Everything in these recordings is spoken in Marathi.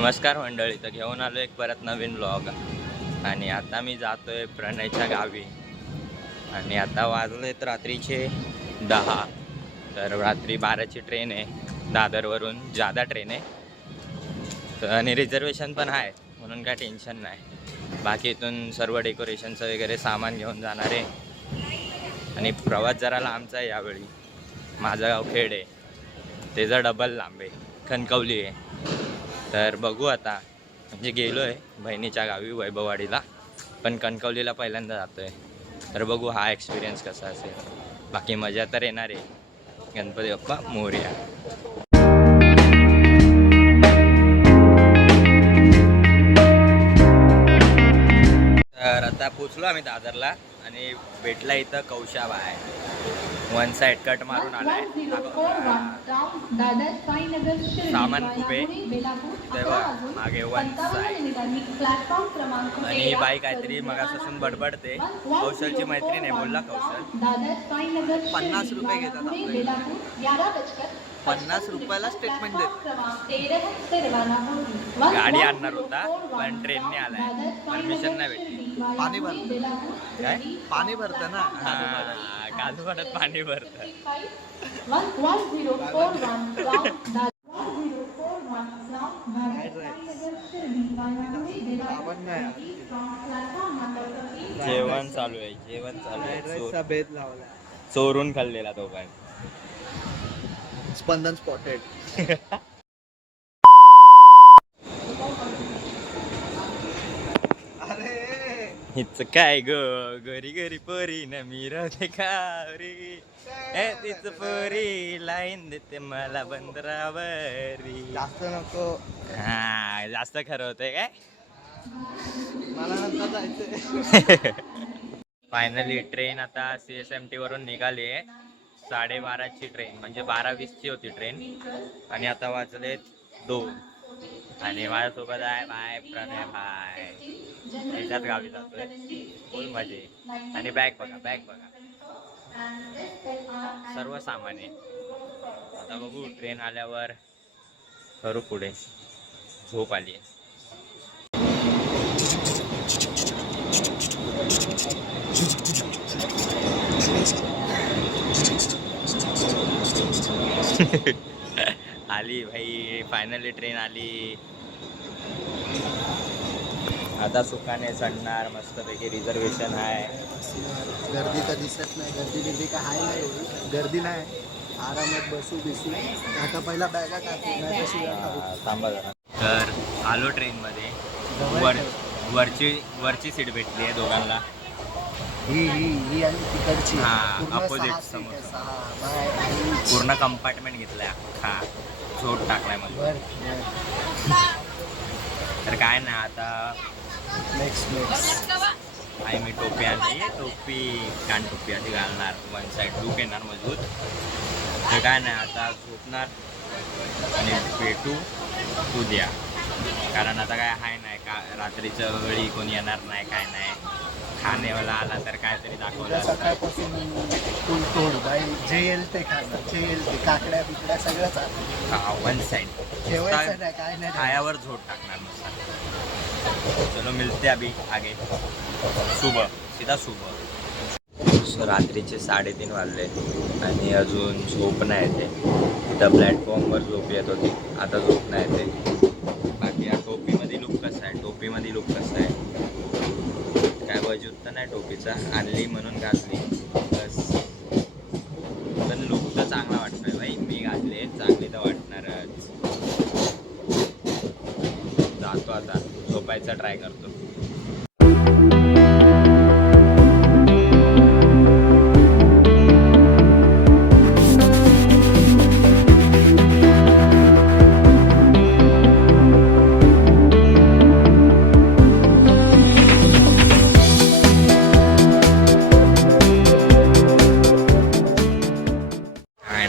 नमस्कार मंडळी, तर घेऊन आलो एक परत नवीन व्लॉग. आणि आता मी जातोय प्रणयच्या गावी. आणि आता वाजलेत रात्रीचे 10. तर रात्री 12ची ट्रेन आहे दादरवरून, जादा ट्रेन आहे तर. आणि रिझर्वेशन पण आहे म्हणून काय टेन्शन नाही. बाकी इथून सर्व डेकोरेशनचं वगैरे सामान घेऊन जाणार आहे. आणि प्रवास जरा लांबचा आहे यावेळी. माझं गाव खेड आहे, त्याचा डबल लांब आहे, कणकवली आहे. तर बघू आता, म्हणजे गेलो आहे बहिणीच्या गावी वैभववाडीला, पण कणकवलीला पहिल्यांदा जातो आहे. तर बघू हा एक्सपिरियन्स कसा असेल. बाकी मजा तर येणार आहे. गणपती बाप्पा मोरया. तर आता पोचलो आम्ही दादरला आणि भेटला इथं कौशाबा आहे. वन साईड कट मारून आलाय. सामान खूप आहे तेव्हा मागे वन साईड. आणि ही बाई काहीतरी मगापासून बडबडते. कौशलची मैत्रीण आहे, बोलला कौशल 50 रुपये घेतात आपल्याला. 50 रुपयाला स्टेटमेंट देत. गाडी आणणार होता पण ट्रेनने आलाय, परमिशन नाही भेटली. पाणी भरत काय पाणी भरतं ना. काजू भरत पाणी भरतं. जेवण चालू आहे, जेवण चालू आहे. भेद लावला. चोरून खाल्लेला तो पण. स्पंदन स्पॉटेड. हिच काय ग घरी घरी परी न मी राहते खावरी. तीच परी लाईन देते मला बंदरावरी. जास्त नको. हा जास्त खरं होतंय काय. मला नंतर जायचंय. फायनली ट्रेन आता CSMT वरून निघाली आहे. 12:30ची ट्रेन, म्हणजे 12:20ची होती ट्रेन. आणि आता वाजलेत 2. आणि माझ्यासोबत आहे बाय प्रणय भाय. त्याच्याच गावी जातोय, फुल मजे. आणि बॅग बघा, बॅग बघा, सर्व सामान आहे. आता बघू ट्रेन आल्यावर करू पुढे. झोप आली आहे. आली भाई, फायनली ट्रेन आली. आता सुखाने चढणार मस्तपैकी. रिझर्वेशन आहे. गर्दी तर दिसत नाही. गर्दी काय आहे नाही एवढी. गर्दी नाही, आरामात बसू बिसू. आता पहिला बॅगा टाकू. थांबा जरा. तर आलो ट्रेनमध्ये. वरची सीट भेटली आहे दोघांना. ही आणि तिकडची. अपोजिट समोर पूर्ण कंपार्टमेंट घेतलाय अख्खा. झोट टाकलाय मला. तर काय नाही आता नेक्स्ट आहे. मी टोपी आणली, टोपी कान टोपी आधी घालणार. वन साईड लूक येणार मजबूत. तर काय नाही आता झोपणार आणि भेटू उद्या. कारण आता काय आहे नाही का, रात्रीच्या वेळी कोणी येणार नाही, काय नाही. खाणेवाला आला तर काहीतरी दाखवलं. सकाळपासून फुल तोड बाई. जे येईल ते खाणार. जे येईल ते काकड्या बिकड्या सगळंच आहे. हा वन साईड ठेवायचं नाही, काय नाही. खायावर झोट टाकणार नुसता. चलो मिलते अभी आगे. सुबह, सीधा सुबह. रात्रीचे 3:30 वाजले आणि अजून झोप नाही येते. इथं प्लॅटफॉर्मवर झोप येत होती, आता झोप नाही येते. बाकी या टोपीमध्ये लुक कसा आहे, टोपीमध्ये लुक कसा आहे. काय वजूद तर नाही टोपीचा, आणली म्हणून घातली बस. पण लुक तर चांगला वाटतोय भाई. मी घातले चांगली तर वाटणारच. जातो आता, झोपायचा ट्राय करतो.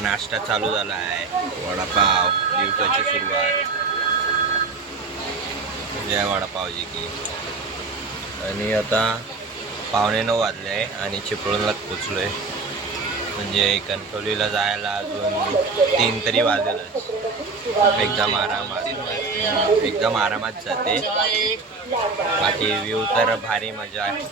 नाश्ता चालू झाला आहे. वडापाव, दिवसाची सुरुवात. जय वडापावजी की. आणि आता 9:15 वाजले आहे आणि चिपळूणला पोचलो आहे. म्हणजे कणकवलीला जायला अजून 3 तरी वाजेल. एकदम आरामात जाते. बाकी व्ह्यू तर भारी मजा आहे.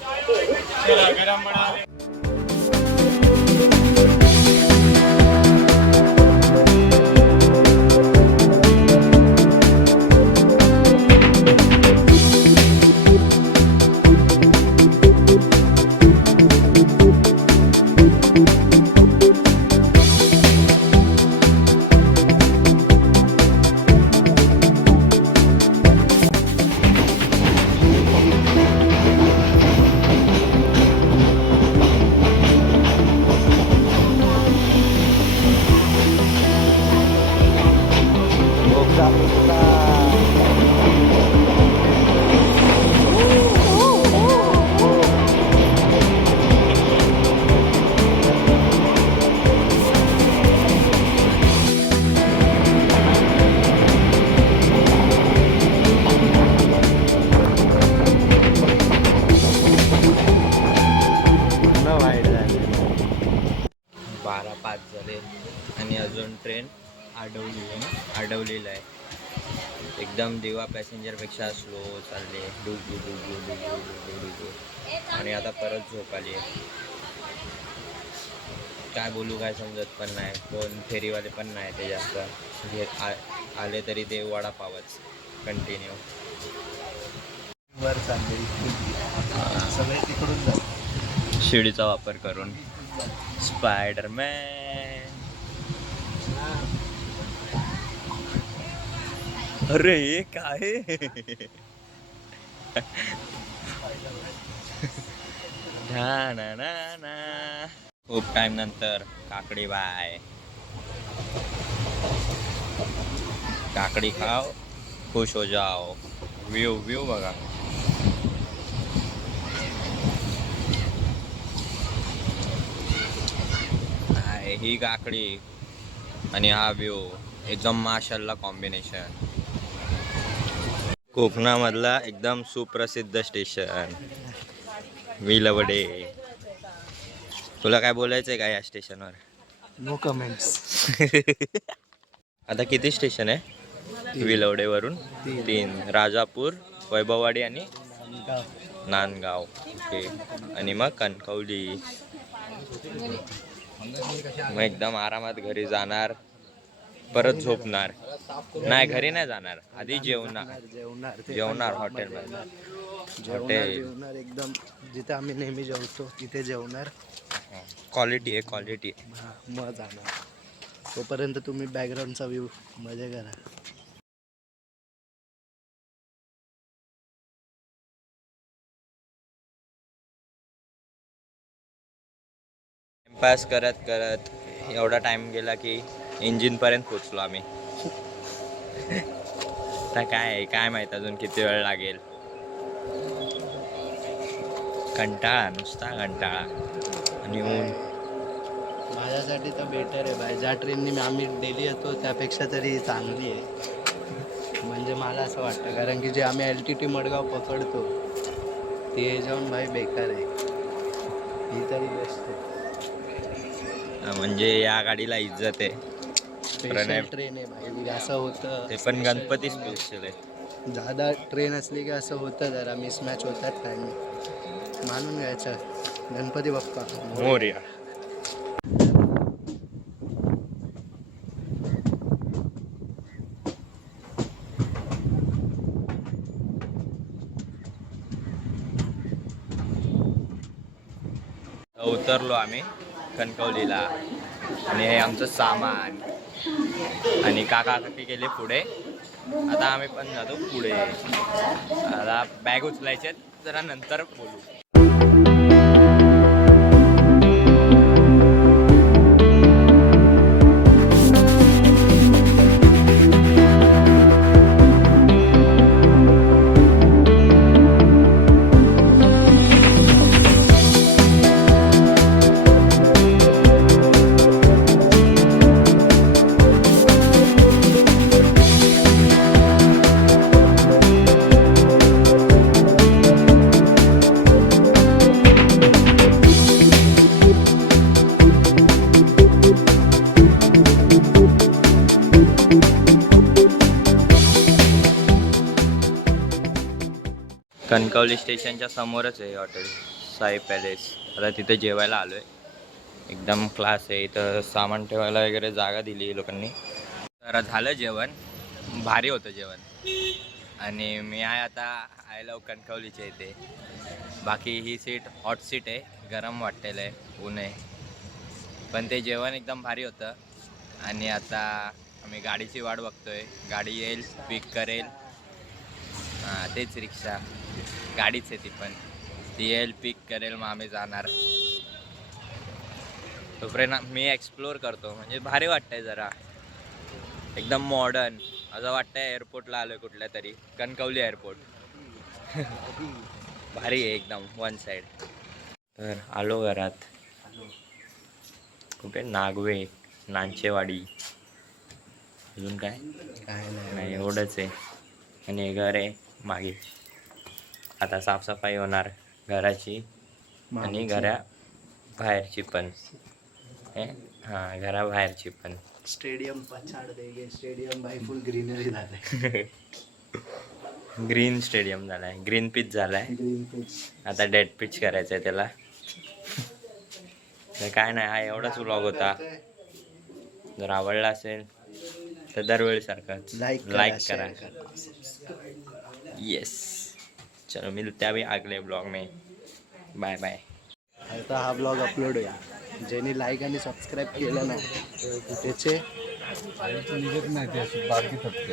बारा 5 झाले आणि अजून ट्रेन अडवलेला आहे. एकदम दिवा पॅसेंजरपेक्षा स्लो चालले. आणि आता परत झोप आली आहे. काय बोलू काय समजत पण नाही. कोण फेरीवाले पण नाही ते जास्त घेत. आले तरी ते वडापावच कंटिन्यू वर चालले. सगळे तिकडून जात. शिडीचा वापर करून स्पायडरमॅन. अरे हे काय खूप टाइम नंतर काकडी बाय. काकडी खाओ खुश हो जाओ. व्यू बघा. ही काकडी आणि हा व्ह्यू एकदम माशाल्लाह कॉम्बिनेशन. कोकणामधला एकदम सुप्रसिद्ध स्टेशन विलवडे. तुला काय बोलायचंय का या स्टेशनवर? No comments. आता किती स्टेशन आहे विलवडे वरून? 3. राजापूर, वैभववाडी आणि नांदगाव. ओके. आणि मग कणकवली. मग एकदम आरामात घरी जाणार. परत झोपणार. नाही घरी नाही जाणार. आधी जेवणार हॉटेल एकदम जिथे आम्ही नेहमी जेवतो तिथे जेवणार. क्वालिटी आहे. मग जाणार. तोपर्यंत तुम्ही बॅकग्राऊंडचा व्ह्यू मजा करा. पास करत एवढा टाइम गेला की इंजिन पर्यंत पोचलो आम्ही. आता काय माहित अजून किती वेळ लागेल. नुसता कंटाळा आणि ऊन. माझ्यासाठी तर बेटर आहे भाई. ज्या ट्रेननी आम्ही डेली येतो त्यापेक्षा तरी चांगली आहे. म्हणजे मला असं वाटतं कारण की जे आम्ही LTT मडगाव पकडतो ते जाऊन भाई बेकार आहे. ही तरी बेस्ट आहे. म्हणजे या गाडीला इज्जत आहे. स्पेशल ट्रेन आहे भाई. असं होतं ते पण गणपती स्पेशल आहे. ज्यादा ट्रेन असली की असं होतं जरा मिसमॅच होतात काय मानून घ्यायचं. गणपती बाप्पा मोरया. उतरलो आम्ही कणकवलीला आणि हे आमचं सामान. आणि काका काकी गेले पुढे. आता आम्ही पण जातो पुढे. आता बॅग उचलायचे जरा नंतर बोलू. कणकवली स्टेशनच्या समोरच आहे हॉटेल साई पॅलेस. आता तिथे जेवायला आलो आहे. एकदम क्लास आहे. इथं सामान ठेवायला वगैरे जागा दिली आहे लोकांनी. तर झालं जेवण, भारी होतं जेवण. आणि मी आहे आता आय लव कणकवलीच्या इथे. बाकी ही सीट हॉट सीट आहे, गरम वाटतेलं आहे, ऊन आहे. पण ते जेवण एकदम भारी होतं. आणि आता आम्ही गाडीची वाट बघतोय. गाडी येईल, पिक करेल. हां तेच रिक्षा, गाडीच आहे ती पण. ती येईल, पिक करेल, मग आम्ही जाणार. तोपर्यंत मी एक्सप्लोअर करतो. म्हणजे भारी वाटतंय जरा, एकदम मॉडर्न असं वाटतंय. एअरपोर्टला आलोय कुठल्या तरी, कणकवली एअरपोर्ट. भारी आहे एकदम वन साईड. तर आलो घरात. कुठे नागवे, नांचेवाडी, अजून काय नाही, एवढंच आहे. आणि हे घर आहे मागे. आता साफसफाई होणार घराची आणि घरा बाहेरची पण. हां घराबाहेरची पण. स्टेडियम पछाड देगे, स्टेडियम बाई फुल ग्रीनरी झालंय. ग्रीन स्टेडियम झालाय, ग्रीन पिच झालाय. Green pitch. आता डेड पिच करायचं आहे त्याला. तर काय नाही, हा एवढाच व्लॉग होता. जर आवडला असेल तर दरवेळीसारखंच लाईक करा. येस, चलो मिलते हैं अभी अगले ब्लॉग में. Bye bye. आता हा ब्लॉग अपलोड होया. ज्यांनी लाईक आणि सबस्क्राईब केलं नाही त्याचे निघत नाही ते बाकी फक्त